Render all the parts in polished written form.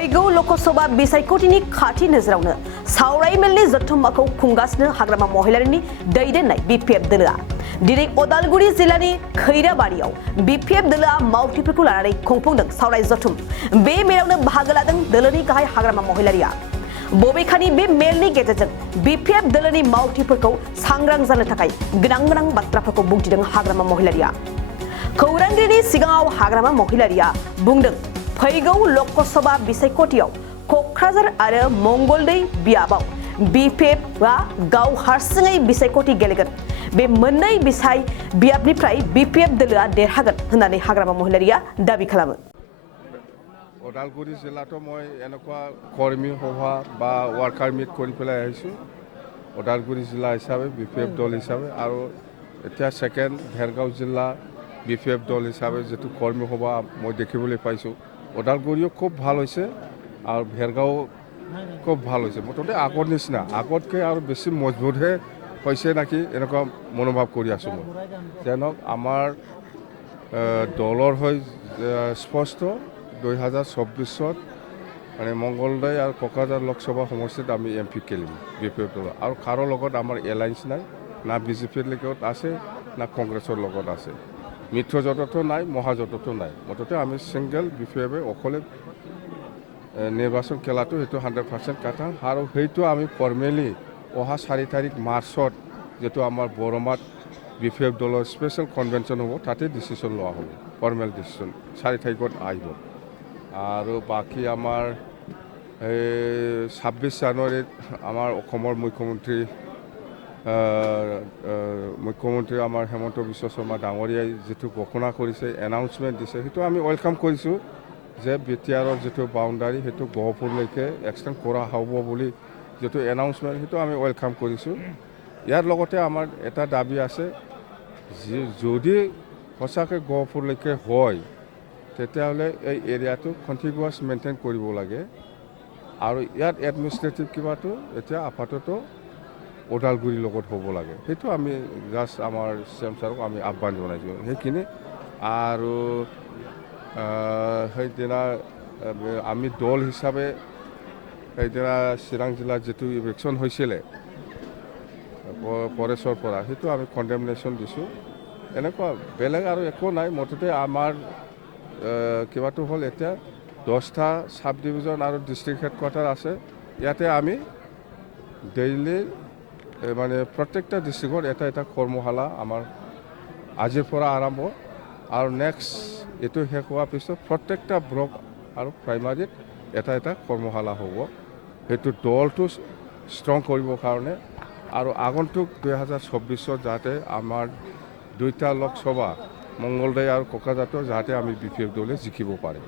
फैगौ लोकसभा बिसायख'थिनि खाथि नोजोरावनो सावराय मेलनि जथुम्माखौ खुंगासिनो हाग्रामा महिलारिनि दैदेननाय बिपिएफ दोलोआ दिनै अदालगुरि जिल्लानि खैराबारियाव बिपिएफ दोलोआ मावथिफोरखौ लानानै खुंफुंदों सावराय जथुम। बे मेलावनो बाहागो लादों दोलोनि गाहाय हाग्रामा महिलारिया। बबेखानि बे मेलनि गेजेरजों बिपिएफ दोलोनि मावथिफोरखौ सांग्रां जानो थाखाय गोनां बाथ्राफोरखौ बुंथिदों हाग्रामा महिलारिया। खौरांगिरिनि सिगाङाव हाग्रामा महिलारिया बुंदों फैगौ लोकसभा बिसायख'थियाव क'क्राझार आरो मंगलदै बियाबाव बिपिएफआ गाव हारसिङै बिसायख'थि गेलेगोन। बे मोननै बिसाय बियाबनिफ्राय बिपिएफ दोलोआ देरहागोन होननानै हाग्रामा महिलारिया दाबि खालामो। अदालगुरि जिल्लात मैं एनेकुवा कर्मी सभा बा वार्कार मिट कर पेलाय आहिছোঁ अदालगुरि जिल्ला हिसाबै बिपिएफ दल हिसाबै और एतिया सेकेंड भेरगाव जिल्ला बिपिएफ दल हिसाबै जितु कर्मी सभा मैं देखिबले पाइছোঁ अदालगुरियाव खूब ভাল হৈছে और भेरगाव खूब ভাল হৈছে मुठते आगर निचिना आगतके और बेसि मजबूतहे হৈছে नाकि एनेकुवा मनोभाव करि आছোঁ मैं जेनक आमार दलर হৈ स्पष्ट 2024 माने मंगलदै और क'क्राझार लोकसभा समष्टित आमी एमपि खेलिम बिपिएफ दल और कारो लगत आमार एलायन्स नाई ना बिजेपिर लगत आछे ना कंग्रेसर लगत आछे मित्रजोटतो नाई महाजोटतो नाई मुठते आमी सिंगल बिपिएफ अकले निर्वाचन खेलातो हेतु 100% काटा और हेतु आमी फर्मेलि अहा 4 तारिख मार्चत जेतु आमार बरमात बिपिएफ दलर स्पेशल कन्वेंशन हबो ताते डिसिशन लवा हबो फर्मेल डिसिशन 4 तारिखत आइब और बाकी आमार 26 জানুৱাৰীত आमार অসমৰ मुख्यमंत्री आमार हेमंत विश्व शर्मा डांगरियाय जितु घोषणा करिছে एनाउन्समेंट दिছে हेतु आमी वेलकाम करिছোঁ जे बिटिआरर जितु बाउंडारी हेतु गहपुरলৈকে एक्सटेंड करा हबो বুলি जितु एनाउन्समेंट हेतु आमी वेलकाम करिছোঁ। यार लगते आमार एटा दाबी আছে যদি সঁচাকৈ গহপুৰলৈকে হয় তেতিয়াহ'লে এই এৰিয়াটো কন্টিগুৱাছ মেইনটেইন কৰিব লাগে और ইয়াত एडमिनिस्ट्रेटिव किबाটো এতিয়া আপাতত ওদালগুৰিৰ লগত হ'ব লাগে সেইটো আমি জাস্ট আমাৰ সিএম ছাৰক আমি আহ্বান জনাইছোঁ সেইখিনি আৰু সেইদিনা আমি দল হিচাপে সেইদিনা চিৰাং জিলাত যেটো ইলেকশ্যন হৈছিলে পৰেশৰ পৰা সেইটো আমি কণ্ডেমনেশ্যন দিছোঁ এনেকুৱা বেলেগ আৰু একো নাই মুঠতে আমাৰ কিবাটো হ'ল এতিয়া 10টা সাব ডিভিজন और डिस्ट्रिक्ट हेडक्वार्टर আছে ইয়াতে আমি ডেইলি মানে প্রত্যেকটা ডিস্ট্ৰিক্টৰ এটা কৰ্মশালা আমাৰ আজিৰ পৰা আৰম্ভ আৰু নেক্সট এটো শেষ হোৱাৰ পিছত প্ৰত্যেকটা ব্লক আৰু প্ৰাইমাৰীত এটা কৰ্মশালা হ'ব হেতু দলটো ষ্ট্ৰং কৰিবৰ কাৰণে আৰু আগন্তুক 2024 যাতে আমাৰ দুইটা লোকসভা মংগলদৈ আৰু কোকৰাঝাৰটো যাতে আমি বিপিএফ দলে জিকিব পাৰে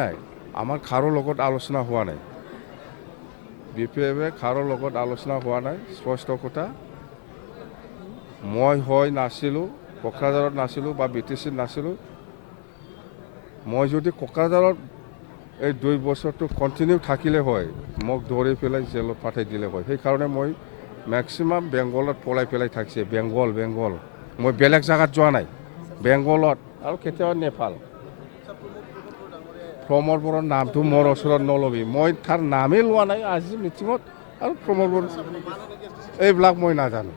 নাই आमार खारो लगत आलोचना हुआ नाई बिपिएफे खारो लगत आलोचना हुआ नाई स्पष्ट कथा मैं हय नासिलु क'क्राझारत नासिलु बा बिटिसित नासिलु मैं जदि क'क्राझारत এই 2 বছৰটো কন্টিনিউ থাকিলে হয় মোক ধৰি পেলাই জেলত পাঠাই দিলে হয় সেই কাৰণে মই ম্যাক্সিমাম বেংগলত পলাই পেলাই থাকছে বেংগল মই বেলেগ জায়গাত যোৱা নাই বেংগলত আৰু কেতিয়াবা নেপাল प्रमोद बर'र नामটো मोर ओसरत नलबि मैं थार नामे लोৱা নাই আজি মিটিঙত আৰু प्रमोद बर'र এইবিলাক মই নাজানো